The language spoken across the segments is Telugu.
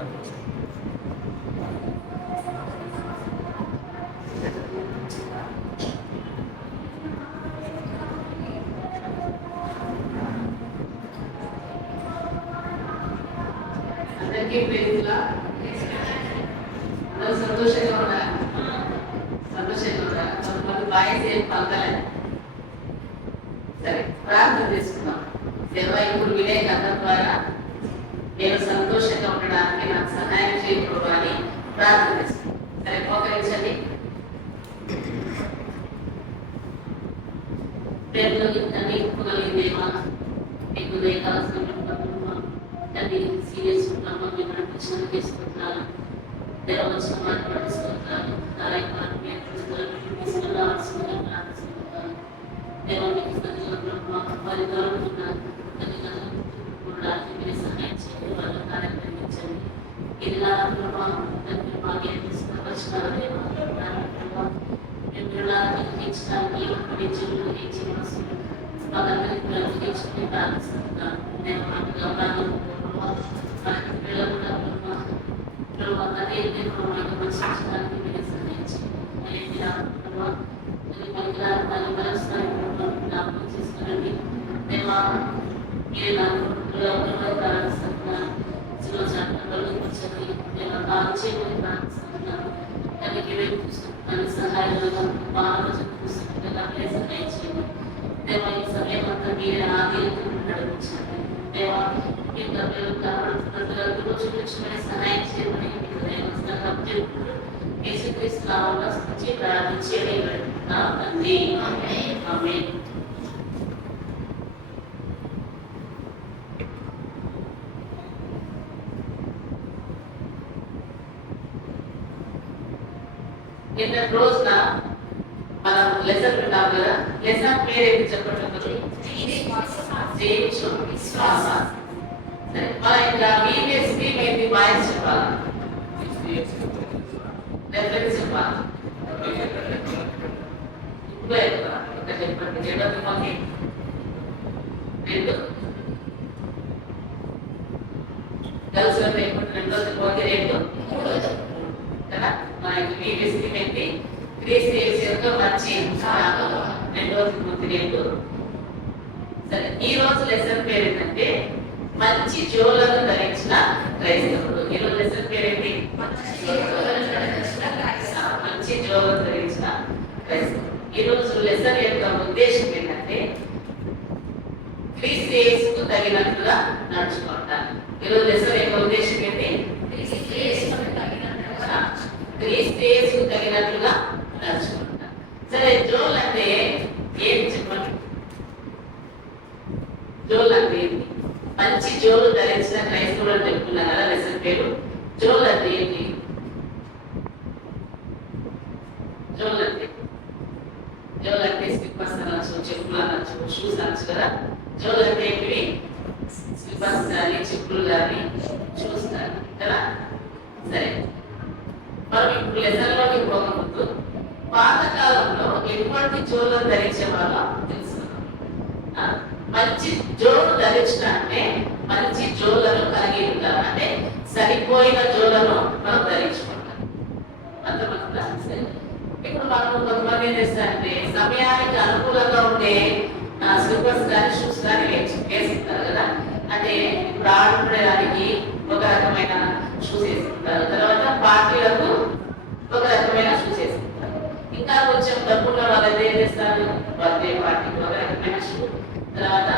అందరికీ ప్రేమలా సంతోషంగా ఉన్నా కొంతమంది బాయ్స్ ఏం పలకలేదు. సరే, ప్రార్థన చేసుకుందాం. దేవా, ఇప్పుడు వినే కథ ద్వారా నేను సంతోషంగా ఉండడానికి నాకు సహాయం చేయకూడదు అని ప్రార్థన చేసుకుందాం. సరే, మోకరించండి. అన్ని ఇప్పుగలిగిందేమా మీకు కావాల్సిన అన్ని సీరియస్ ఉన్నామా మేము నడిపించిన తీసుకుంటున్నాను. దేవవచన మాట్లాడుకుంటున్నాను. దేవానికి వారి దొరుకుతున్న తల్లిదండ్రులు మీరు సహాయం చేయండి. వాళ్ళ కార్యం నిర్మించండి. ఇది నా మాకే తీసుకువచ్చిన నిర్మించడానికి వాళ్ళందరికీ ప్రతిష్ఠించుకుని ప్రార్థిస్తున్నాను. నేను మనకు గమనాలు అదే మనకు మంచించడానికి మీరు సహాయం చేయండి. జ్ఞాపకం చేసుకునండి. దేవా, మీరు నాకు ప్రారంభిస్తున్నాను. కూర్చొని నేను కాల్ చేయమని ప్రారంభిస్తున్నాను. దానికి చూస్తున్నాను. సహాయంగా బాగా చూస్తున్నట్టుగా సహాయం చేయండి. దేవా, ఈ సమయం అంతా మీరు ఆదీలకు నడిపించండి. దేవా, ఇంకా మీరు కావాల్సిన చూపించమని సహాయం చేయమని యేసుక్రీస్తు నామములో స్తుతించి ప్రార్థించి వేడుకుంటున్నాం తండ్రి. ఆమేన్. నిన్న రోజున మనం లెసన్ విన్నాం కదా. లెసన్ పేరు ఏంటి చెప్పండి. విశ్వాస. సరే, మన ఇంకా వీఎస్పీ ఏంటి బాయ్స్ చెప్పాలి. రెఫరెన్స్ చెప్పాలి. ఇప్పుడు ఇంకా చెప్పండి. రెండోది మనకి రెండు కలిసి రెండోది పోతే రెండు కదా. మనకి వీఎస్పీ ఏంటి క్రీస్తు యేసు యొక్క మంచి రెండోది పూర్తి రెండు. సరే, ఈ రోజు లెసన్ పేరు ఏంటంటే మంచి జోలను ధరించిన క్రైస్తవుడు. ఈ రోజు లెసన్ పేరు ఏంటి? మంచి జోలను ధరించిన క్రైస్తవుడు. ఈ రోజు లెసన్ యొక్క ఉద్దేశం ఏంటంటే క్రీస్తు యేసుకు తగినట్లుగా నడుచుకుంటాను. ఈరోజు లెసన్ యొక్క ఉద్దేశం ఏంటి? క్రీస్తు యేసుకు తగినట్లుగా నడుచుకుంటాను. సరే, జోల్ అంటే ఏం చెప్పండి. జోల్ అంటే ఏంటి? మంచి జోలు ధరించిన క్రైస్తవుడు అని చెప్తున్నారు కదా లెసన్ పేరు. జోల్ అంటే ఏంటి? జోల్ అంటే స్లిప్పర్స్ అనొచ్చు, చెప్పులు అనొచ్చు, షూస్ అనొచ్చు కదా. జోల్ అంటే ఏంటివి? స్లిప్పర్స్ కానీ చెప్పులు కానీ షూస్ కానీ కదా. సరే, మనం ఇప్పుడు లెసన్లోకి పోకముందు పాతకాలంలో ఎటువంటి జోలను ధరించే వాళ్ళో తెలుసుకున్నాం. మంచి జోలు ధరించిన అంటే మంచి జోలను కలిగి ఉంటారు. అంటే సరిపోయిన జోలను మనం ధరించుకుంటాం. అంతమంది సరే. ఇప్పుడు మనం కొంతమంది ఏం చేస్తారంటే సమయానికి అనుకూలంగా ఉండే స్లిప్పర్స్ కానీ షూస్ కానీ వేసుకుంటారు కదా. అంటే ఇప్పుడు ఆడుకునేదానికి ఒక రకమైన షూస్ వేసుకుంటారు. తర్వాత పార్టీలకు ఒక రకమైన షూస్ వేసుకుంటారు. ఇంకా కొంచెం డబ్బున్న వాళ్ళైతే ఏం చేస్తారు, బర్త్డే పార్టీకి ఒక రకమైన షూ, తర్వాత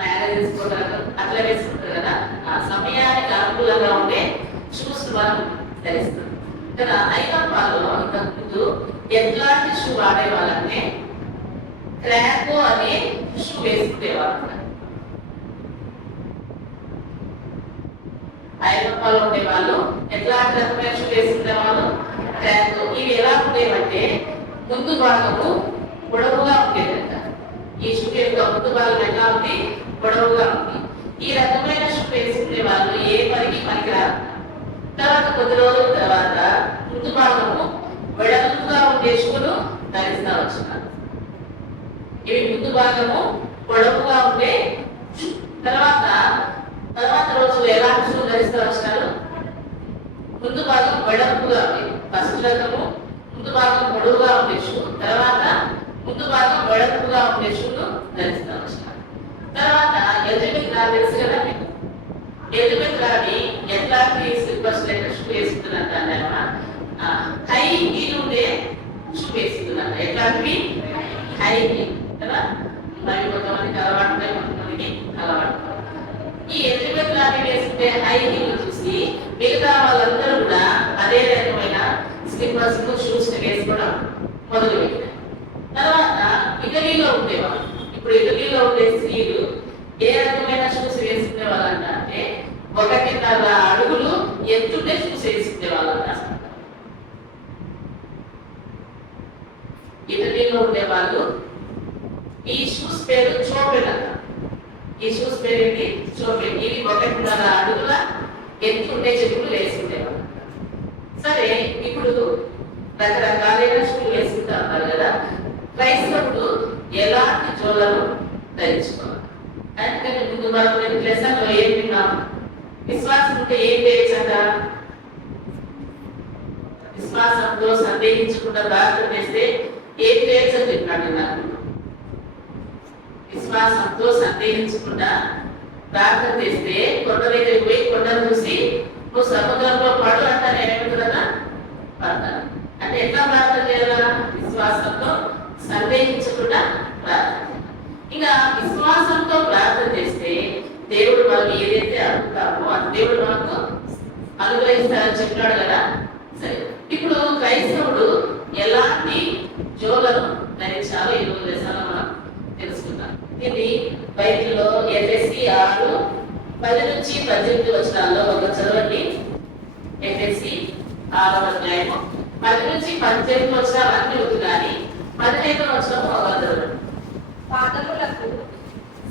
మ్యారేజ్ వేసుకుంటారు, అట్లా వేసుకుంటారు కదా. ఆ సమయానికి అనుకూలంగా ఉండే షూస్ మనం ధరిస్తాం కదా. ఐరోపాలో ఇంతకు ముందు ఎట్లాంటి షూ వాడేవాళ్ళంటే క్రాకో అనే షూ వేసుకునేవాళ్ళు. ఐరోపాలో ఉండే వాళ్ళు ఎట్లాంటి రకమైన షూ వేసుకునేవాళ్ళు? క్రాకో. ఇవి ఎలా ఉండేవంటే ముందు భాగము పొడవుగా ఉండేదంట. ఈ షూ యొక్క ముందు భాగం ఎట్లా ఉంది? పొడవుగా ఉంది. ఈ రకమైన షూ వేసుకునే వాళ్ళు ఏ పనికి పనికిరారు. తర్వాత కొద్ది రోజుల తర్వాత ముందు భాగము వెడల్పుగా ఉండే షూను ధరిస్తా వచ్చినారు. ఇవి ముందు భాగము పొడవుగా ఉండే తర్వాత రోజులు ఎలాంటి షూ ధరిస్తూ వచ్చినారు. ముందు భాగం వెడల్పుగా ఉంది. ఫస్ట్ రకము ముందు భాగం పొడవుగా ఉండే షూ, తర్వాత ముందు భాగం వెడల్పుగా ఉండే షూను ధరిస్తూ వచ్చినారు. తర్వాత ఎలిజబెత్ రాణి తెలుసు కదా మీకు. ఎలిజబెత్ రాణి ఎట్లాంటి స్లిప్పర్స్ లేక షూ వేసుకున్నట్టు హై హీల్ ఉండే షూ వేసుకున్నారు. ఎట్లాంటివి హై హీల్ కదా. మరి కొంతమందికి అలవాటు, కొంతమందికి అలవాటు. ఈ ఎలిజబెత్ రాణి వేసుకుంటే హై హీల్ చూసి మిగతా వాళ్ళందరూ కూడా అదే రకమైన స్లిప్పర్స్ షూస్ వేసుకోవడం మొదలు పెట్టారు. తర్వాత ఇటలీలో ఉండేవాళ్ళు. ఇప్పుడు ఇటలీలో ఉండే స్త్రీలు ఏ రకమైన షూస్ వేసుకునే వాళ్ళంట అంటే 1.5 అడుగులు ఎత్తుండే షూస్ వేసుకునే వాళ్ళంట. ఇటలీలో ఉండేవాళ్ళు ఈ షూస్ పేరు చోపెల్ అంట. ఈ షూస్ పేరు ఏంటి? చోపెల్. ఇవి 1.5 అడుగుల ఎత్తుండే చెప్పులు వేసుకునేవాళ్ళు. సరే, ఇప్పుడు రకరకాలైన షూలు వేసుకుంటా ఉన్నారు కదా. క్రైస్తవుడు ఎలాంటి జోలను ధరించుకోవాలి అంటే ముందు మనం లెసన్లో ఏం విన్నాం? విశ్వాసం ఉంటే ఏం చేయొచ్చట? విశ్వాసంతో సందేహించకుండా ప్రార్థన చేస్తే ఏం చేయొచ్చని చెప్పినాడు నాకు. విశ్వాసంతో సందేహించకుండా ప్రార్థన చేస్తే కొండ దగ్గరికి పోయి కొండను చూసి నువ్వు సముద్రంలో పడు అంటారు. ఏమవుతుందన్నా ప్రార్థన అంటే ఎట్లా ప్రార్థన చేయాలా? విశ్వాసంతో సందేహించకుండా ప్రార్థన. ఇంకా విశ్వాసంతో ప్రార్థన చేస్తే దేవుడు మనం ఏదైతే అడుగుతామో అది దేవుడు మనకు అనుగ్రహిస్తారని చెప్పాడు కదా. సరే, ఇప్పుడు క్రైస్తవుడు ఎలాంటి జోలను ధరించాలో ఈ రోజు లెసన్లో మనం తెలుసుకుందాం. ఇది బైబిల్లో ఎఫెసీ 6:10-18 వచనాల్లో ఒక చదవండి. ఎఫెసీ 6వ అధ్యాయము 10-18 వచనాలు అన్ని ఉంది, కానీ 15వ వచనం ఒక చదవండి. పాదములకు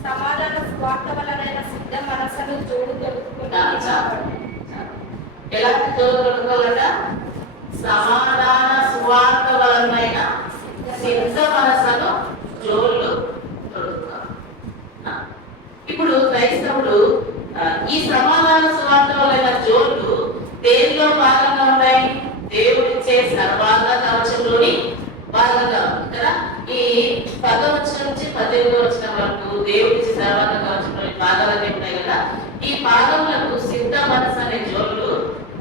సమాధాన స్వార్థ వలనైన సిద్ధ మనసును జోడు తొడుక్కుని ఎలాంటి జోడు తొడుక్కోవాలట? సమాధాన స్వార్థ వలనైన సిద్ధ మనసును జోళ్ళు తొడుక్కోవాలి. ఇప్పుడు క్రైస్తవుడు ఈ సమాధాన స్వార్థ వలన జోళ్ళు దేనిలో భాగంగా ఉన్నాయి? దేవుడిచ్చే సర్వాంగ కవచంలోని భాగంగా ఉంది కదా. ఈ 10వ వచనం నుంచి 18వ వచనం వరకు దేవుడిచ్చే సర్వాంగ కవచంలోని భాగాలన్నీ ఉంటాయి కదా. ఈ భాగములకు సిద్ధ మనసు అనే జోళ్ళు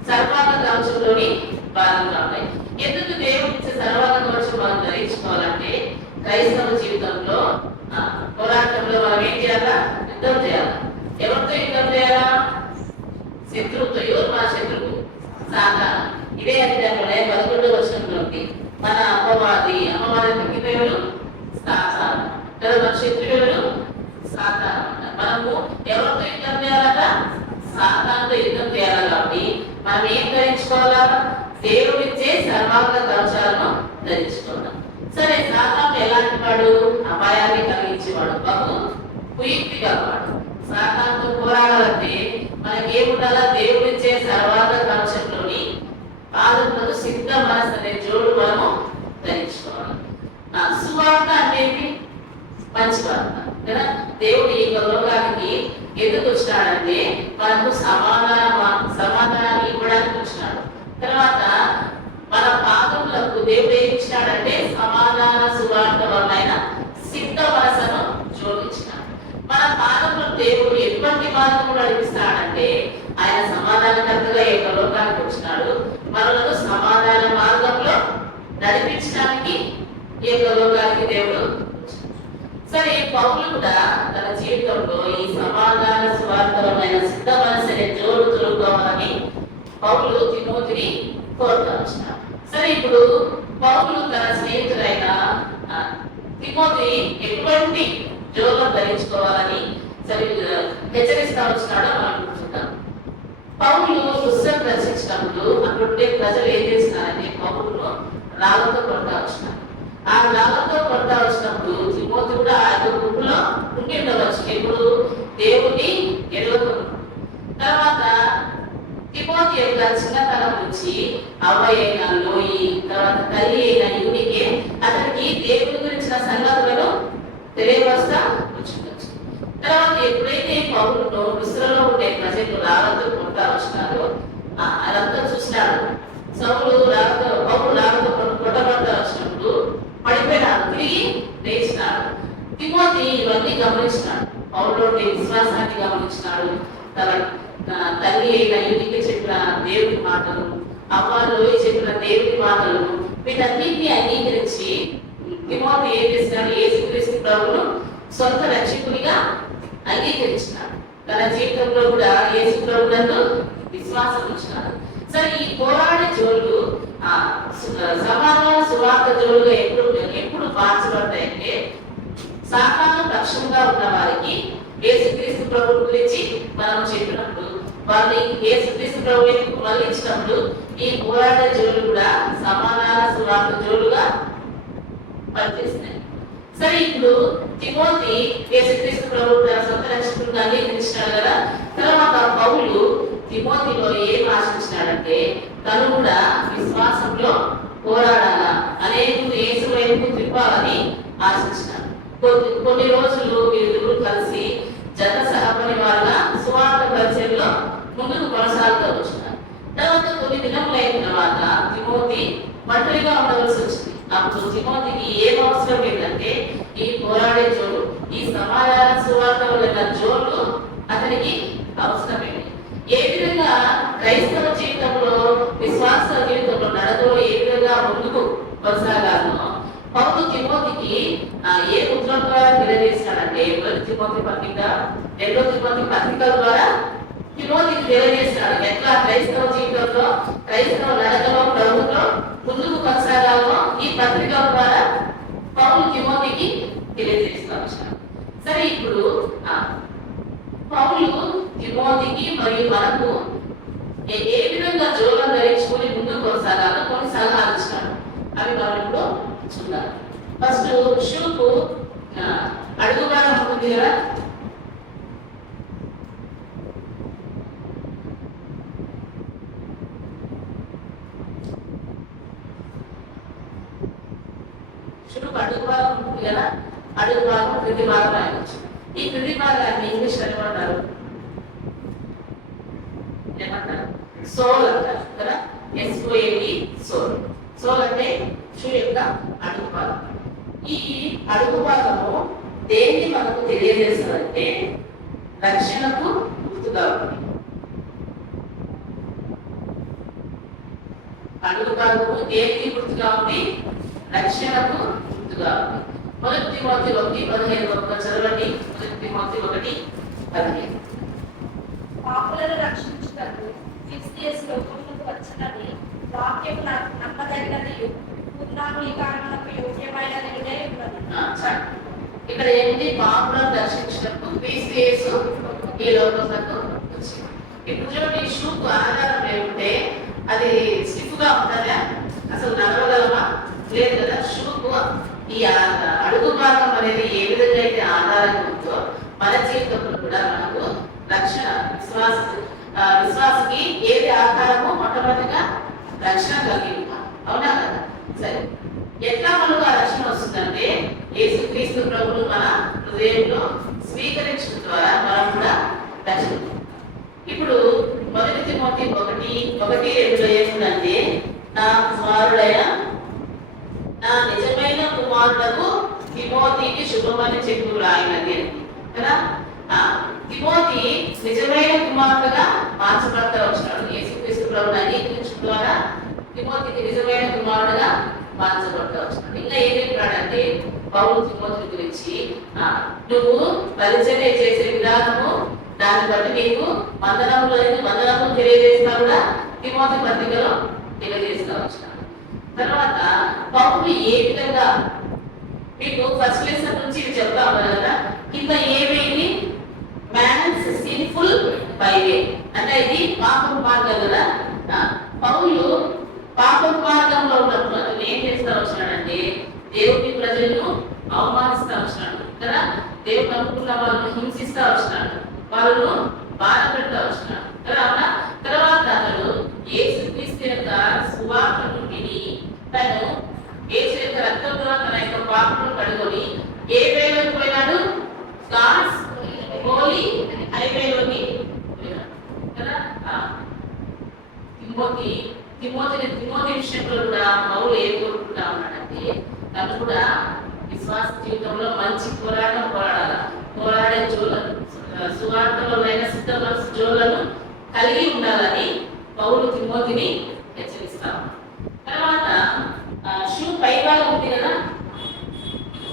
సర్వాంగ కవచంలోని భాగంగా ఉన్నాయి. ఎందుకు దేవుడిచ్చే సర్వాంగ కవచం మనం ధరించుకోవాలంటే క్రైస్తవ జీవితంలో పోరాటంలో మనం ఏం చేయాలా? యుద్ధం చేయాలా. ఎవరితో యుద్ధం చేయాలా? శత్రువుతో. ఎవరు మన శత్రువు? సాతాను. ఇదే అధ్యాయంలోనే 11వ వచనంలో ఉంది. మన అమ్మవాది కింద ఎవరు? సాతాను. మన శత్రువు ఎవరు? సాతాను. మనము ఎవరితో యుద్ధం చేయాలట? సాతానుతో యుద్ధం చేయాలి. కాబట్టి మనం ఏం ధరించుకోవాలా? దేవుడిచ్చే సర్వాంగ కవచాలను ధరించుకోవాలి. సరే, సాతాను ఎలాంటి వాడు? అపాయాన్ని కలిగించేవాడు, బహు కుయుక్తి గలవాడు. సాతానుతో పోరాడాలంటే మనకి ఏముండాలా? దేవుడిచ్చే సర్వాంగ కవచంలోని పాదములకు సిద్ధ మనసు అనే జోడు మనము ధరించుకోవాలి. సువార్త అనేది మంచి వార్త కదా. దేవుడు ఈ లోకానికి ఎందుకు వచ్చినాడంటే మనకు సమాధానాన్ని ఇవ్వడానికి వచ్చినాడు. తర్వాత మన పాదములకు దేవుడు ఏమి ఇచ్చినాడంటే సమాధాన సువార్త వలన సిద్ధ మనసును జోడించినాడు. మన పాదములకు దేవుడు ఎటువంటి మార్గం నడిపిస్తాడంటే ఆయన సమాధానకర్తగా ఈ లోకానికి వచ్చినాడు. మనలను సమాధాన మార్గంలో నడిపించడానికి ఈ లోకానికి దేవుడు. సరే, పౌలు కూడా తన జీవితంలో ఈ సమాధాన స్వార్థమైన సిద్ధ మనసు అనే జోడు తొలుకోవాలని పౌలు తిమోతిని కోరుతా వచ్చినాడు. సరే, ఇప్పుడు పౌలు తన స్నేహితుడైన తిమోతి ఎటువంటి జోలు ధరించుకోవాలని సరే హెచ్చరిస్తా వచ్చినాడో మనం చూద్దాం. పౌలు పుస్తకం రచించినప్పుడు అక్కడుండే ప్రజలు ఏం చేస్తున్నారంటే పౌలును రాళ్ళతో కొడతా వచ్చినారు. ఆ రాళ్ళతో కొడతా వచ్చినప్పుడు తిమోతి కూడా ఆ గుంపులో ఉండి ఉండవచ్చు. ఇప్పుడు దేవుని ఎరుగదు. తర్వాత తిమోతి యొక్క చిన్నతనం నుంచి అవ్వ అయిన లోయి, తర్వాత తల్లి అయిన యూనికే అతనికి దేవుని గురించిన సంగతులను తెలియవస్తా వచ్చిండొచ్చు. తర్వాత ఎప్పుడైతే పౌలును మిశ్రలో ఉండే ప్రజలు రాళ్ళతో గమనించినాడు. తన తల్లి అయిన యూనికి చెప్పిన దేవుడి మాటలు, అవ్వలో చెప్పిన దేవుడి మాటలు, వీటన్నిటిని అంగీకరించి తిమోతి ఏం చేసినాడు? యేసుక్రీస్తు ప్రభువును సొంత రక్షకునిగా అంగీకరించినాడు. తన జీవితంలో కూడా యేసు ప్రభువునందు విశ్వాసం ఉంచినాడు. సరే, ఈ పోరాడే జోళ్ళు సమాధాన సువార్త జోలుగా ఎప్పుడు మార్చబడతాయంటే, సాతాను పక్షంగా ఉన్న వారికి యేసుక్రీస్తు ప్రభు గురించి మనం చెప్పినప్పుడు, వాళ్ళని యేసుక్రీస్తు ప్రభు వైపుకు మళ్ళించినప్పుడు ఈ పోరాడే జోలు కూడా సమాధాన సువార్త జోలుగా పనిచేస్తున్నాయి. సరే, ఇప్పుడు తిమోతి యేసుక్రీస్తు ప్రభు తన సొంత రక్షకుడుగా అంగీకరించినాడు కదా. తర్వాత పౌలు తిమోతిలో ఏం ఆశించినాడంటే, తను కూడా విశ్వాసంలో పోరాడాలా, అనేకులు యేసు వైపు తిప్పాలని ఆశించినాడు. కొన్ని రోజులు వీరిద్దరూ కలిసి జత సహపని వారుగా సువార్త పరిచయంలో ముందుకు కొనసాగుతూ వచ్చినారు. తర్వాత కొన్ని దినములైన తర్వాత తిమోతి ఒంటరిగా ఉండవలసి వచ్చింది. అప్పుడు తిమోతికి ఏం అవసరం ఏంటంటే, ఈ పోరాడే జోడు, ఈ సమాధాన సువార్త వల్ల జోడు అతనికి అవసరమైంది. ఏ విధంగా క్రైస్తవ జీవితంలో, విశ్వాస జీవితంలో నడకలో ఏ విధంగా ముందుకు కొనసాగాలో పౌలు తిమోతికి ఏ పుత్రం ద్వారా తెలియజేస్తాడంటే, 1 తిమోతి పత్రిక, 2 తిమోతి పత్రికల ద్వారా తిమోతికి తెలియజేస్తాడు ఎట్లా క్రైస్తవ జీవితంలో, క్రైస్తవ నడకలో, ప్రభుత్వం ముందుకు కొనసాగాలో ఈ పత్రికల ద్వారా పౌలు తిమోతికి తెలియజేస్తూ వచ్చాడు. సరే, ఇప్పుడు పౌలు తిమోతికి మరియు మనకు ఏ విధంగా జోలం ధరించుకొని ముందుకు కొనసాగాలో కొన్ని సలహాలు ఇచ్చినాడు. అవి మనం ఇప్పుడు చూద్దాం. ఫస్ట్, షూకు అడుగుగా ఉంటుంది కదా. షూకు అడుగు భాగం ఉంటుంది కదా. అడుగు భాగం క్రింది భాగం రాయవచ్చు. ఈ క్రింది భాగాన్ని ఇంగ్లీష్ ఏమంటారు? సోల్ అంటారు కదా. SOLE, sole. సోల్ అంటే షూ యొక్క అడుగు భాగం. ఈ అడుగు భాగము దేన్ని మనకు తెలియజేస్తుందంటే, రక్షణకు గుర్తుగా ఉంది. అడుగు భాగము దేనికి గుర్తుగా ఉంది? రక్షణకు గుర్తుగా ఉంది. 1 తిమోతి 1:15 చదవండి. 1 తిమోతి 1:15. పాపులను రక్షించుటకు క్రీస్తు లోకమునకు వచ్చనని వాక్యము నమ్మదగినది, పూర్ణాంగీకారమునకు యోగ్యమైనది ఉన్నది. ఇక్కడ ఏంటి? పాపులను రక్షించుటకు క్రీస్తు యేసు ఈ లోకమునకు వచ్చింది. ఇప్పుడు చూడండి, షూకు ఆధారం ఏమిటంటే, అది స్టిఫ్ గా ఉంటుందా? అసలు నడవగలమా? లేదు కదా. షూకు ఈ అడుగు భాగం అనేది ఏ విధంగా అయితే ఆధారం ఉందో, మన జీవితంలో కూడా మనకు రక్షణ, విశ్వాసకి ఏది ఆధారమో మొట్టమొదటిగా రక్షణ కలిగి ఉంటాం. అవునా కదా? సరే, ఎట్లా మనకు ఆ రక్షణ వస్తుందంటే, యేసుక్రీస్తు ప్రభువును మన హృదయంలో స్వీకరించడం ద్వారా మనం కూడా రక్షణ. ఇప్పుడు 1 తిమోతి 1:1-2 ఏముందంటే, నా కుమారుడైన, నా నిజమైన కుమారులకు తిమోతికి శుభమని చెప్పు రాయినది కదా. తిమోతి నిజమైన కుమారుడుగా మార్చబడతా వచ్చినాడు. యేసుక్రీస్తు ప్రభువుని అంగీకరించడం ద్వారా తిమోతికి నిజమైన కుమారుడుగా మార్చబడతా వచ్చినాడు. ఇంకా ఏం చెప్పాడంటే, పౌలు తిమోతి గురించి, నువ్వు పరిచర్య చేసే విధానము, దాన్ని బట్టి నీకు వందనములు తెలియజేస్తా కూడా తిమోతి పత్రికలో తెలియజేస్తా వచ్చినాడు. తర్వాత పౌలు ఏ విధంగా, మీకు ఫస్ట్ లెసన్ నుంచి ఇది చెప్తా ఉన్నారు కదా, కింద ఏమేమి మ్యాన్స్ సిన్ఫుల్ బైవే అంటే ఇది పాపం మార్గం కదా. పౌలు పాపం మార్గంలో ఉన్నప్పుడు అతను ఏం చేస్తా వచ్చినాడంటే, దేవుని ప్రజలను అవమానిస్తా వచ్చినాడు కదా. దేవుడు అనుకున్న వాళ్ళను హింసిస్తా వచ్చినాడు, వాళ్ళను బాధ పెడతా వచ్చినాడు కదా. తర్వాత అతను యేసుక్రీస్తు యొక్క సువార్తను విని, తను యేసు యొక్క రక్తంలో తన యొక్క పాపను కడుగొని ఏ వేలోకి పోయినాడు? గాడ్స్ హోలీ హైవేలోకి కదా. తిమోతి విషయంలో కూడా పౌలు ఏం కోరుకుంటా ఉన్నాడంటే, తను కూడా విశ్వాస జీవితంలో మంచి పోరాటం పోరాడాలి. పోరాడే సువార్తలోనైనా సిద్ధ మనసు జోలను కలిగి ఉండాలని పౌలు తిమోతిని హెచ్చరిస్తాం. తర్వాత షూ పైభాగం ఉంది కదా,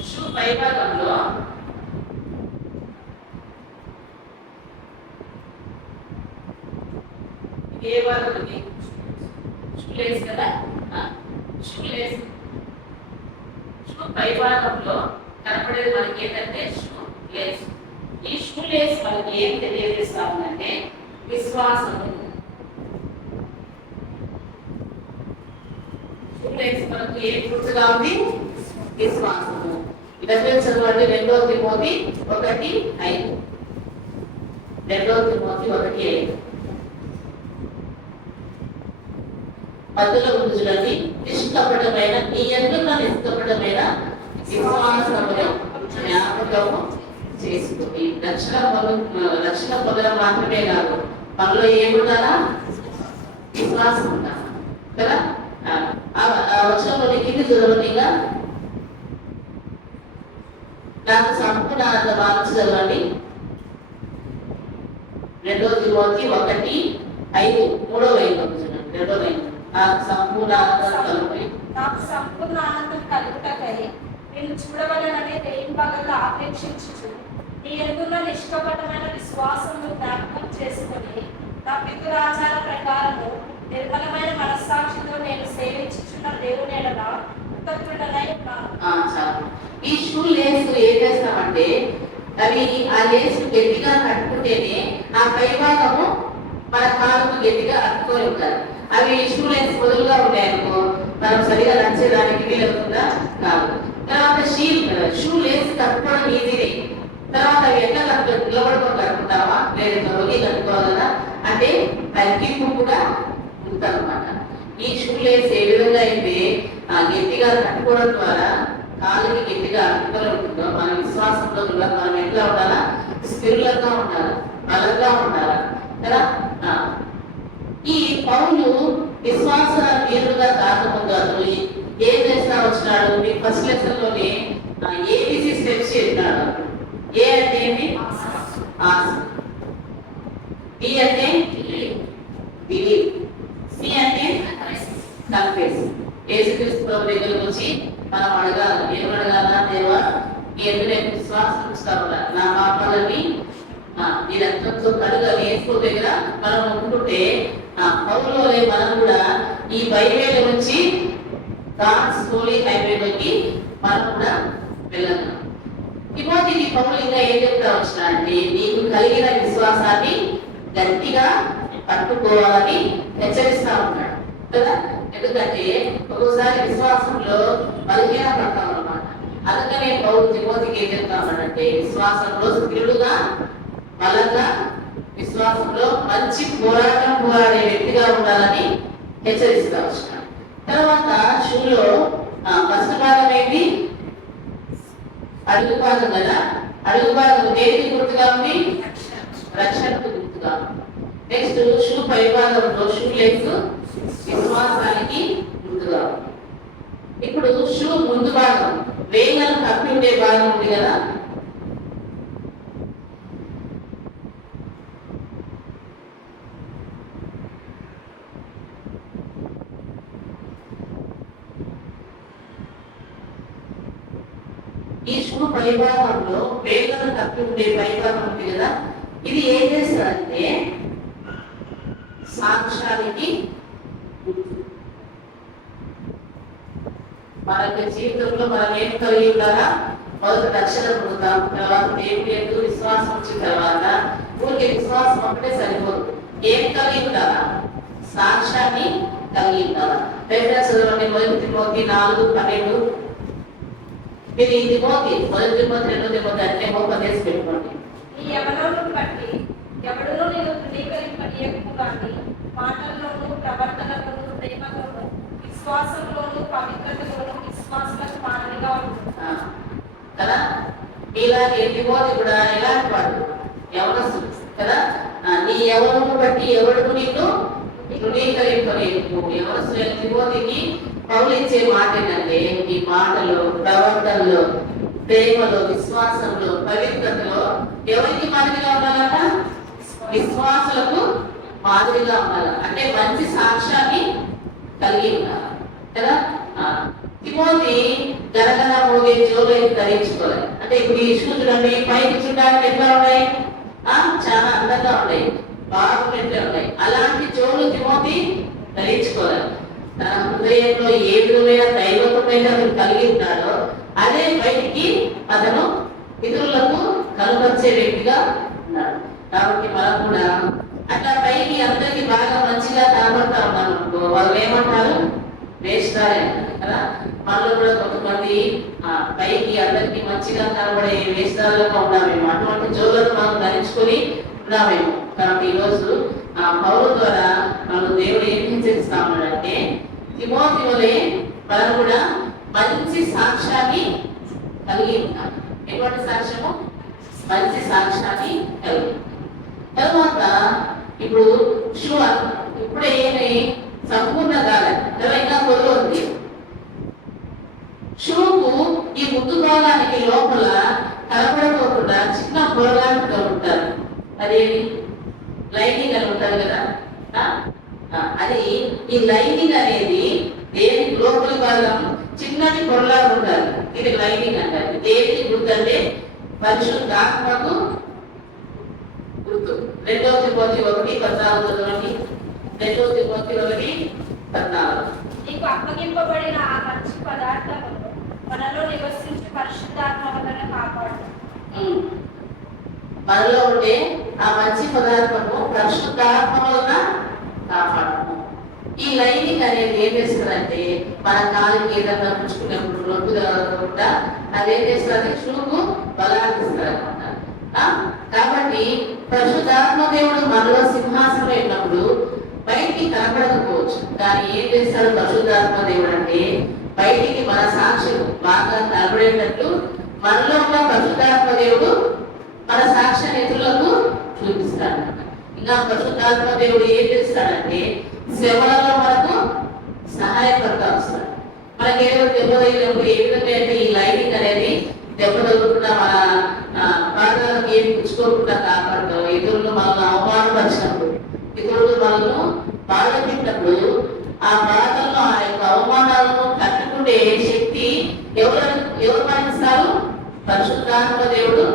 షూ పైభాగంలో ఏ భాగం ఉంది? షూ లేస్ కదా, షూ లేస్. షూ పైభాగంలో కనపడేది మనకి ఏంటంటే షూ లేస్. ఈ షూ లేస్ మనకి ఏం తెలియజేస్తా ఉందంటే విశ్వాసము. షూ లేస్ మనకు ఏం గుర్తుగా ఉంది? విశ్వాసము. దగ్గర చదవండి 2 తిమోతి 1:5. 2 తిమోతి 1:5. మధ్యలో ఉంది చూడండి, నిష్కపటమైన నీ ఎందుకు నిష్కపటమైన విశ్వాసమును జ్ఞాపకము చేసుకుని రక్షణ పొందడం మాత్రమే కాదు, మనలో ఏముండాలా? విశ్వాసం ఉండాలి కదా. ఆ వచనంలో కింది చదవండిగా, నాకు సంపూర్ణ మార్చి చదవండి. 2 తిమోతి 1:5 3వ వైపు చూడండి. 2వ వైపు నాకు సంపూర్ణ ఆనందం కలుగుటకై నేను చూడవలననే దేని భాగంగా ఆపేక్షించుచు నీ యందున్న నిష్కపటమైన విశ్వాసమును జ్ఞాపకం చేసుకుని నా పితృరాచార ప్రకారము నిర్మలమైన మనస్సాక్షితో నేను సేవించుచున్న దేవుని ఎడల కృతజ్ఞుడనై ఉన్నాను. ఈ షూ లేస్ ఏం చేస్తామంటే అవి ఆ లేస్ గట్టిగా కట్టుకుంటేనే ఆ పైభాగము మన కాలుకు గట్టిగా అతుక్కొని ఉంటారు. అవి షూ లైన్స్ మొదలుగా ఉన్నాయనుకో మనం సరిగా నడిచేదానికి వీలవుతుందా? కాదు. తర్వాత షూ లేస్ కట్టుకోవడం ఈజీనే. తర్వాత అవి ఎట్లా నిలబడుకొని కట్టుకుంటావా, లేదా ఒగి కట్టుకోవాలి కదా అంటే తగ్గింపు కూడా ఉంటుందన్నమాట. ఈ షూ లేస్ ఏ విధంగా అయితే గట్టిగా కట్టుకోవడం ద్వారా కాలుకి గట్టిగా అతుక్కొని ఉంటుందో మన విశ్వాసంలో కూడా మనం ఎట్లా ఉండాలా? స్థిరులంగా ఉండాలి, బలంగా ఉండాలి కదా. ఈ పౌలు విశ్వాస వీరుడుగా కాకముందు అతను ఏం చేస్తా వచ్చినాడు? మీ ఫస్ట్ లెసన్ లోనే ఏబిసి స్టెప్స్ చెప్పినాడు. ఏ అంటే ఏంటి? ఆశ. బి అంటే బిలీవ్. సి అంటే కన్ఫెస్. యేసుక్రీస్తు ప్రభు దగ్గరకు వచ్చి మనం అడగాలి. ఏం అడగాల? దేవా నీ యందు నేను విశ్వాసం ఉంచుతాను, నా పాపాలని నీ రక్తంతో కడుగాలి. యేసు దగ్గర మనం ఉంటుంటే పౌరులోనే మనం కూడా ఈ బైబిల్ నుంచి గాడ్స్ హోలీ హైవేలోకి మనం కూడా వెళ్ళాలి. తిమోతికి పౌలు ఇంకా ఏం చెప్తా వచ్చినా అంటే నీకు కలిగిన విశ్వాసాన్ని గట్టిగా పట్టుకోవాలని హెచ్చరిస్తా ఉన్నాడు కదా. ఎందుకంటే ఒక్కోసారి విశ్వాసంలో బలహీన పడతాం అన్నమాట. అందుకనే పౌలు తిమోతికి ఏం చెప్తా ఉన్నాడంటే విశ్వాసంలో స్థిరుడుగా బలంగా విశ్వాసంలో మంచి పోరాటం పోరాడే వ్యక్తిగా ఉండాలని హెచ్చరిస్తా వచ్చినాడు. తర్వాత షూలో ఫస్ట్ భాగం ఏంటి? అడుగు భాగం కదా. అడుగు భాగం దేనికి గుర్తుగా ఉంది? రక్షణకు గుర్తుగా ఉంది. నెక్స్ట్ షూ పై భాగంలో షూ లెగ్స్ విశ్వాసానికి గుర్తుగా ఉంది. ఇప్పుడు షూ ముందు భాగం వేగం కప్పి ఉండే భాగం ఉంది కదా. ఈ షూ పైభాగంలో వేగం తప్పి ఉండే పైభాగం ఉంది కదా. ఇది ఏం చేస్తారంటే సాక్ష్యానికి మన జీవితంలో మనం ఏం కలిగి ఉండాలా? మొదట రక్షణ పొందుతాం, తర్వాత దేవుడి యందు విశ్వాసం వచ్చిన తర్వాత ఊరికి విశ్వాసం ఒకటే సరిపోదు. ఏం కలిగి ఉండాలా? సాక్ష్యాన్ని కలిగి ఉండాలా. చదవండి 1 తిమోతి 4:12. మీరు ఈ తిమోతి 1 తిమోతి 2 తిమోతి అంటే ఉపదేశం పెట్టుకోండి. ఈ యవనమును బట్టి ఎవడునూ నేను ధృవీకరింపనీయకు గాని మాటల్లోనూ ప్రవర్తనలోనూ ప్రేమలోనూ విశ్వాసంలోనూ పవిత్రతలోనూ విశ్వాసలకు మాదిరిగా ఉంటుంది కదా. ఇలాంటి తిమోతి కూడా ఎలాంటి వాడు? యవనస్తుడు కదా. నీ యవనమును బట్టి ఎవడు నీకు ధృవీకరింపనీయకు. యవనస్తుడైన తిమోతికి పౌలు ఇచ్చే మాట ఏంటంటే ఈ మాటలో ప్రవర్తనలో ప్రేమలో, విశ్వాసంలో, పవిత్రతలో ఎవరికి మాదిరిగా ఉండాలట? విశ్వాసులకు మాదిరిగా ఉండాలి. అంటే మంచి సాక్ష్యాన్ని కలిగి ఉండాలి కదా. తిమోతి గనగన మోగే జోలు ధరించుకోవాలి. అంటే ఇప్పుడు ఈ షూ చూడండి, పైకి చూడడానికి ఎట్లా ఉన్నాయి? చాలా అందంగా ఉన్నాయి, బాగున్నట్లే ఉన్నాయి. అలాంటి జోలు తిమోతి ధరించుకోవాలి. తన హృదయంలో ఏ విధమైన దైవత్వమైన అతను కలిగి ఉన్నాడో అదే బయటికి అతను ఇతరులకు కనుపరిచే వ్యక్తిగా ఉన్నాడు. కాబట్టి మనం కూడా అట్లా పైకి అందరికి బాగా మంచిగా కనబడతా ఉన్నాం అనుకో, వాళ్ళు ఏమంటారు? వేస్తారే కదా. మనలో కూడా కొంతమంది పైకి అందరికి మంచిగా కనబడే వేస్తాలుగా ఉన్నామేమో, అటువంటి జోలను మనం ధరించుకొని ఉన్నామేమో. కాబట్టి ఈరోజు పౌలు ద్వారా మనం దేవుడు ఏం హెచ్చరిస్తామంటే, తిమోతి వలె మనం కూడా మంచి సాక్ష్యాన్ని కలిగి ఉంటాం. ఎటువంటి సాక్ష్యము? మంచి సాక్ష్యాన్ని కలిగి. తర్వాత ఇప్పుడు షూ ఇప్పుడే ఏమి సంపూర్ణ కాలేదు, ఇంకా పొరలు ఉంది. షూకు ఈ ముద్దు భాగానికి లోపల కనపడకోకుండా చిన్న పొరలాంటిగా ఉంటారు. అదేమి లైనింగ్ అని ఉంటుంది కదా. అది ఈ లైనింగ్ అనేది దేని లోపల భాగం చిన్నది పొరలాగా ఉంటారు. ఇది లైనింగ్ అంటారు. దేనికి గుర్తు అంటే పరిశుద్ధాత్మకు గుర్తు. 2 తిమోతి 1:14 చదవండి. 2 తిమోతి 1:14. నీకు అప్పగింపబడిన ఆ మంచి పదార్థమును మనలో నివసించి పరిశుద్ధాత్మ వలన కాపాడు. మనలో ఉండే ఆ మంచి పదార్థము పరిశుద్ధాత్మ వలన కాపాడము. ఈ లైనింగ్ అనేది ఏం చేస్తుందంటే మన కాలికి ఏదన్నా పుచ్చుకున్నప్పుడు రొట్టు తగలకుండా అదేం చేస్తుంది? షూకు బలాన్ని ఇస్తుంది అనమాట. కాబట్టి పరిశుద్ధాత్మ దేవుడు మనలో సింహాసనం అయినప్పుడు బయటికి కనపడకపోవచ్చు, కానీ ఏం చేస్తాడు పరిశుద్ధాత్మ దేవుడు అంటే బయటికి మన సాక్ష్యం బాగా కనబడేటట్లు మనలో ఉన్న పరిశుద్ధాత్మ దేవుడు మన సాక్ష్యాన్ని ఇతరులకు చూపిస్తాడు. ఇంకా పరిశుద్ధాత్మ దేవుడు ఏం చేస్తాడంటే శ్రమలలో మనకు సహాయపడతా వస్తాడు. మనకి ఏదో దెబ్బ తగిలినప్పుడు ఏ విధంగా అంటే ఈ లైనింగ్ అనేది దెబ్బ తగ్గుకుండా మన పాదాలకు ఏమి పుచ్చుకోకుండా కాపాడతాం. ఇతరులు మనల్ని అవమానపరిచినప్పుడు, ఇతరులు మనల్ని బాధపెట్టినప్పుడు ఆ బాధలను, ఆ యొక్క అవమానాలను తట్టుకునే శక్తి ఎవరు మరణిస్తారు? పరిశుద్ధాత్మ దేవుడు.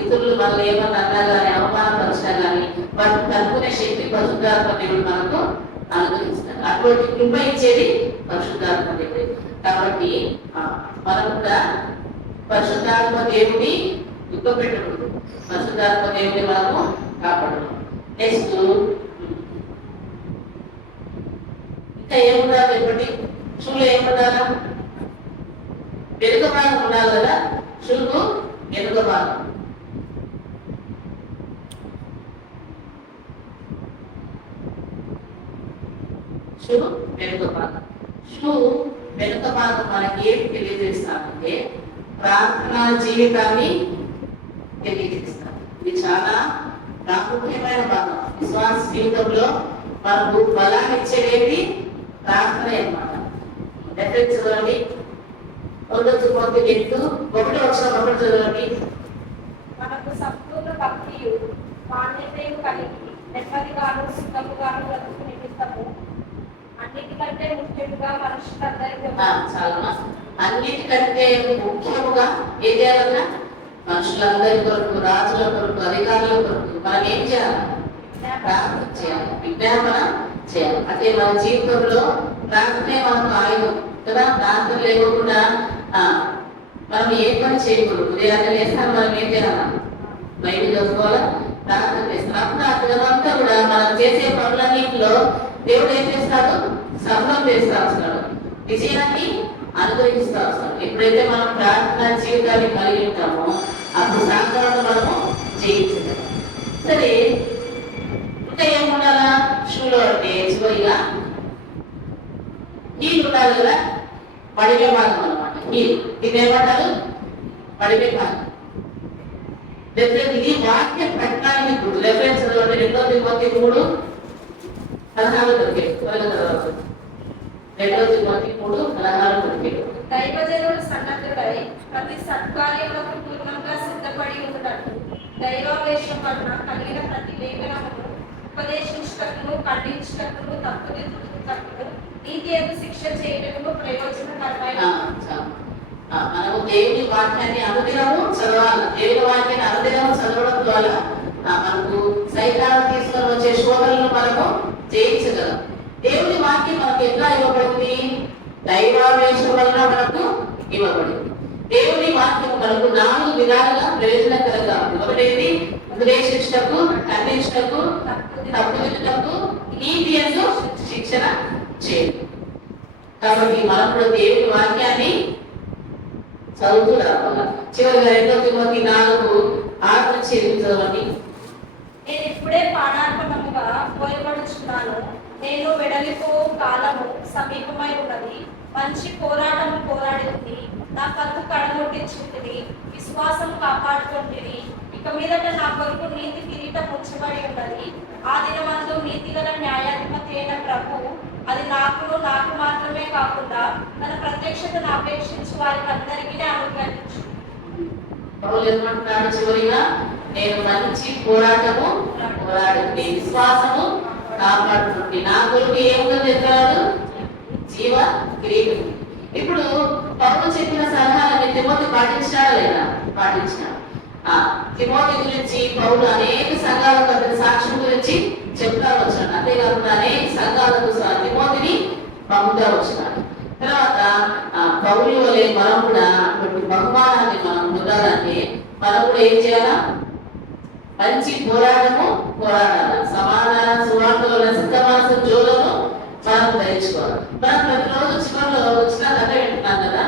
ఇతరులు మనల్ని ఏమన్నా అన్నా కానీ, అవమానపరిచినా కానీ వాటిని తట్టుకునే శక్తి పరిశుద్ధాత్మ దేవుడు మనకు అనుగ్రహిస్తారు. అటువంటి కృప ఇచ్చేది పరిశుద్ధాత్మ దేవుడు. కాబట్టి మనం కూడా పరిశుద్ధాత్మ దేవుడిని దుఃఖపెట్టకూడదు, పరిశుద్ధాత్మ దేవుడిని మనము కాపాడము. నెక్స్ట్ ఇంకా ఏముండాలి? ఎప్పటి షూలో ఏముండాలా? వెనుక భాగం ఉండాలి కదా. షూకు వెనుక భాగం, షూ వెనుక భాగం. షూ వెనుక భాగం మనకి ఏం తెలియజేస్తామంటే ప్రార్థనా జీవితాన్ని తెలియజేస్తాం. ఇది చాలా ప్రాముఖ్యమైన భాగం. విశ్వాస జీవితంలో మనకు బలాన్ని ఇచ్చేది ప్రార్థన అన్నమాట. రెఫరెన్స్ చదవండి. 1 తిమోతి 1:1 చదవండి. మనకు సంపూర్ణ భక్తియు మాన్యతయు కలిగి నెమ్మదిగాను సుఖముగాను బ్రతుకు నిమిత్తము అన్నిటికంటే ముఖ్యముగా మనుషులందరికీ చాలా అన్నిటికంటే ముఖ్యముగా ఏం చేయాలన్నా మనుషులందరి కొరకు, రాజుల కొరకు, అధికారుల కొరకు మనం ఏం చేయాలి? ప్రార్థన చేయాలి, విజ్ఞాపన చేయాలి. అంటే మన జీవితంలో ప్రార్థనే మనకు ఆయుధం కదా. ప్రార్థన లేకుండా మనం ఏ పని చేయకూడదు. ఉదయాన్నే లేస్తాం, మనం ఏం చేయాలి? బయట చదువుకోవాలా, ప్రార్థన చేస్తాం. అప్పుడు ఆ పిల్లలంతా కూడా మనం చేసే పనులన్నింటిలో దేవుడు ఏం చేస్తాడు? సఫలం చేస్తా వస్తాడు, విజయాన్ని అనుగ్రహిస్తా వస్తాడు. ఎప్పుడైతే మనం ప్రార్థన జీవితాన్ని కలిగి ఉంటామో అప్పుడు సాయంత్రం మనము జయించగలం. సరే, ఇంకా ఏముండాలా షూలో అంటే చివరిగా హీల్ ఉండాలి కదా. పడివే భాగం అనమాట హీల్. ఇది ఏమంటారు? పడివే భాగం. ఇది వాక్య ప్రకటనకి ఇప్పుడు రెఫరెన్స్ 2 తిమోతి 3:16 దొరికాయి. 2 తిమోతి 3:16 దొరికాయి. దైవజనుడు సన్నద్ధుడై ప్రతి సత్కార్యములకు పూర్ణంగా సిద్ధపడి ఉండుటకు దైవావేశం వలన కలిగిన ప్రతి లేఖనమును ఉపదేశించుటకును, ఖండించుటకును, తప్పుదిద్దుటకును, నీతి యొక్క శిక్ష చేయటకును ప్రయోజనకరమైన. మనము దేవుని వాక్యాన్ని అనుదినము చదవాలి. దేవుని వాక్యాన్ని అనుదినము చదవడం ద్వారా మనకు సైతాను తీసుకొని వచ్చే శోధనలను మనము జయించగలం. దేవుని వాక్యం మనకు ఎట్లా ఇవ్వబడింది? దైవావేశం వలన మనకు ఇవ్వబడింది. దేవుని వాక్యం మనకు 4 విధాలుగా ప్రయోజనకరంగా ఒకటేది ఉపదేశించుటకు, ఖండించుటకు, తప్పుదిద్దుటకు, నీతి యందు శిక్షణ చేయడం. కాబట్టి మనం కూడా దేవుని వాక్యాన్ని చదువుతూ రావాలి. చివరిగా 2 తిమోతి 4:6 చదవండి. నేను ఇప్పుడే పానార్పణముగా పోయబడుచున్నాను. నేను వెడలిపో కాలము సమీపమై ఉన్నది. మంచి పోరాటము పోరాడింది, నా కన్ను కడముట్టించుంటిని, విశ్వాసం కాపాడుకుంటుంది. ఇక మీదట నా కొరకు నీతి కిరీటం ఉంచబడి ఉన్నది. ఆ దినమందు నీతిగల న్యాయాధిపతి అయిన ప్రభువు అది నాకు మాత్రమే కాకుండా తన ప్రత్యక్షతను అపేక్షించి వారికి అందరికీ అనుగ్రహించు. పౌలు ఏమంటున్నాడు చివరిగా? నేను మంచి పోరాటము పోరాడింది, విశ్వాసము కాపాడుతుంది, నా కొరకు ఏముందని చెప్పాడు? జీవ కిరీటం. ఇప్పుడు పౌలు చెప్పిన సలహాలని తిమోతి పాటించాడా లేదా? పాటించాడు. తిమోతి గురించి పౌలు అనేక సంఘాలకు అతని సాక్ష్యం గురించి చెప్తా వచ్చాడు. అంతేకాకుండా అనేక సంఘాలకు తిమోతిని పంపుతా వచ్చినాడు. తర్వాత పౌలు వలె మనం కూడా అటువంటి బహుమానాన్ని మనం పొందాలంటే మనం కూడా ఏం చేయాలా? మంచి పోరాటము పోరాడాలి. సమాధాన సువార్తల సిద్ధమాస జోలను మనం ధరించుకోవాలి. మనం ప్రతిరోజు చివరిలో వచ్చిన కథ వింటున్నాం కదా.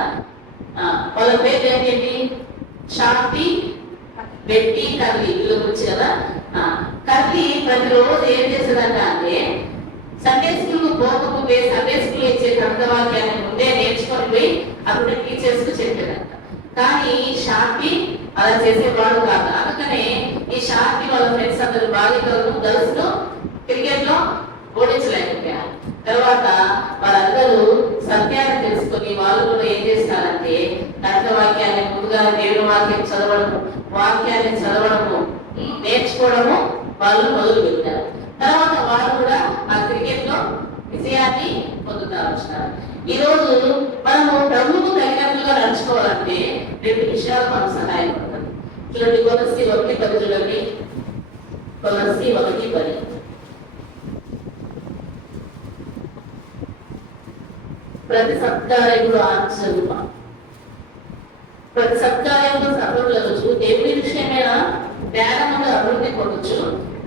వాళ్ళ పేరు ఏంటి? శాంతి, బెట్టి, కర్రీ. వీళ్ళ గురించి కదా. కర్రీ ప్రతిరోజు ఏం చేసేదంట అంటే సండే స్కూల్ పోకపోతే సండే స్కూల్ ఇచ్చే గ్రంథవాక్యాన్ని ముందే నేర్చుకొని పోయి అప్పుడు టీచర్స్ కు చెప్పేదంట. కానీ శాంతి అలా చేసేవాడు కాదు. అందుకనే ఈ శాంతి వాళ్ళ ఫ్రెండ్స్ అందరూ బాలికలను గర్ల్స్ ను క్రికెట్ లో ఓడించలేకపోయారు. తర్వాత వాళ్ళందరూ సత్యాన్ని తెలుసుకొని వాళ్ళు కూడా ఏం చేస్తారంటే గ్రంథవాక్యాన్ని ముందుగా దేవుని వాక్యం చదవడము, వాక్యాన్ని చదవడము, నేర్చుకోవడము వాళ్ళు మొదలు పెట్టారు. తర్వాత వాళ్ళు కూడా ఆ క్రికెట్ లో విజయాన్ని పొందుతా వచ్చినారు. ఈ రోజు మనము ప్రభువుకు తగినట్లుగా నడుచుకోవాలంటే 2 విషయాలు మనకు సహాయపడతాయి. చూడండి, కొలస్సీ 1:10 చూడండి. కొలస్సీ 1:10. ప్రతి సత్కార్యములు ఆచరణ, ప్రతి సత్కార్యంలో సఫలులవచ్చు. దేవుని విషయమైన జ్ఞానమును అభివృద్ధి పొందొచ్చు.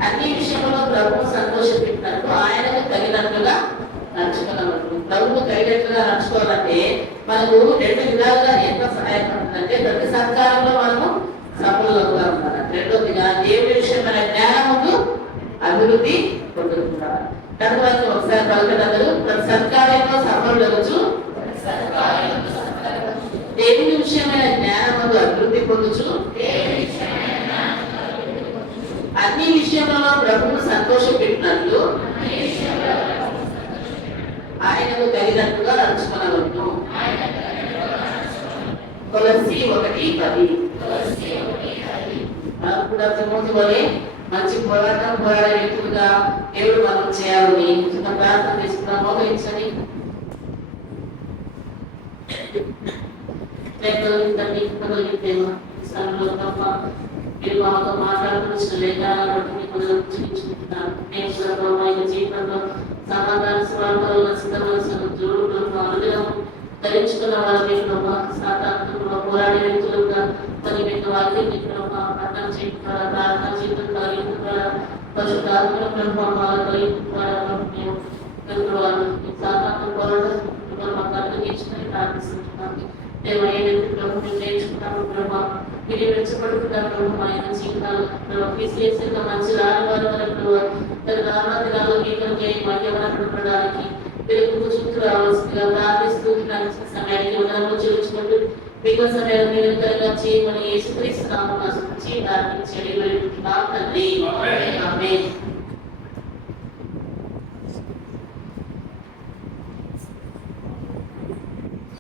అన్ని విషయంలో ప్రభువు సంతోషపెట్టినట్టు ఆయనకు తగినట్లుగా నడుచుకోగలరు. ప్రభువు తగినట్లుగా నడుచుకోవాలంటే మనకు 2 విధాలుగా ఎంత సహాయపడుతుందంటే ప్రతి సత్కారంలో మనము సఫలులుగా ఉండాలి. రెండోదిగా దేవుని విషయమైన జ్ఞానమును అభివృద్ధి పొందుతున్నారు. కనుక ఒకసారి పలకడందరూ ప్రతి సత్కార్యంలో సఫలులవచ్చు, దేవుని విషయమైన జ్ఞానమును అభివృద్ధి పొందుచు, అన్ని విషయంలో ప్రభువును సంతోషపెట్టినట్లు ఆయనకు తగినట్టుగా నడుచుకునవలను. కొలస్సీ 1:10. మనకు కూడా తిమోతి వలె మంచి పోరాటం పోరాడే వ్యక్తులుగా దేవుడు మనం చేయాలని చిన్న ప్రార్థన చేసుకున్నాం. మోకరించండి. మీరు మాతో మాట్లాడుతున్న లేఖనాలను చూపించుకుంటున్నాను. నేను కూడా జీవితంలో సమాధాన స్వార్థంలో సిద్ధవలసిన జోడు అనుదినం ధరించుకున్న వాళ్ళని సాధారణంగా పోరాడే వ్యక్తులుగా మరి మీకు వాక్యం ప్రార్థన చేయడం ద్వారా ప్రార్థన చేయడం ద్వారా పరిశుద్ధాత్మల ప్రభావాల మేము సాధారణ పోరాటం మాకు అర్థగించుకొని ప్రార్థిస్తున్నాము. మేము నేర్చుకున్నాము ప్రభావ మీరు మెచ్చబడుతున్నారు ప్రభు. ఆయన జీవితాలు విశ్లేషంగా మంచి రానివారి వరకు రామాదినాలు మీకు మధ్యపడడానికి తెలుగు చుట్టూ రావాల్సిందిగా ప్రార్థిస్తూ సమయానికి ఉదయంలో చేర్చుకుంటూ మీకు సమయాన్ని నిరంతరంగా చేయమని యేసుక్రీస్తు నామమున ప్రార్థించి తండ్రి. ఆమేన్.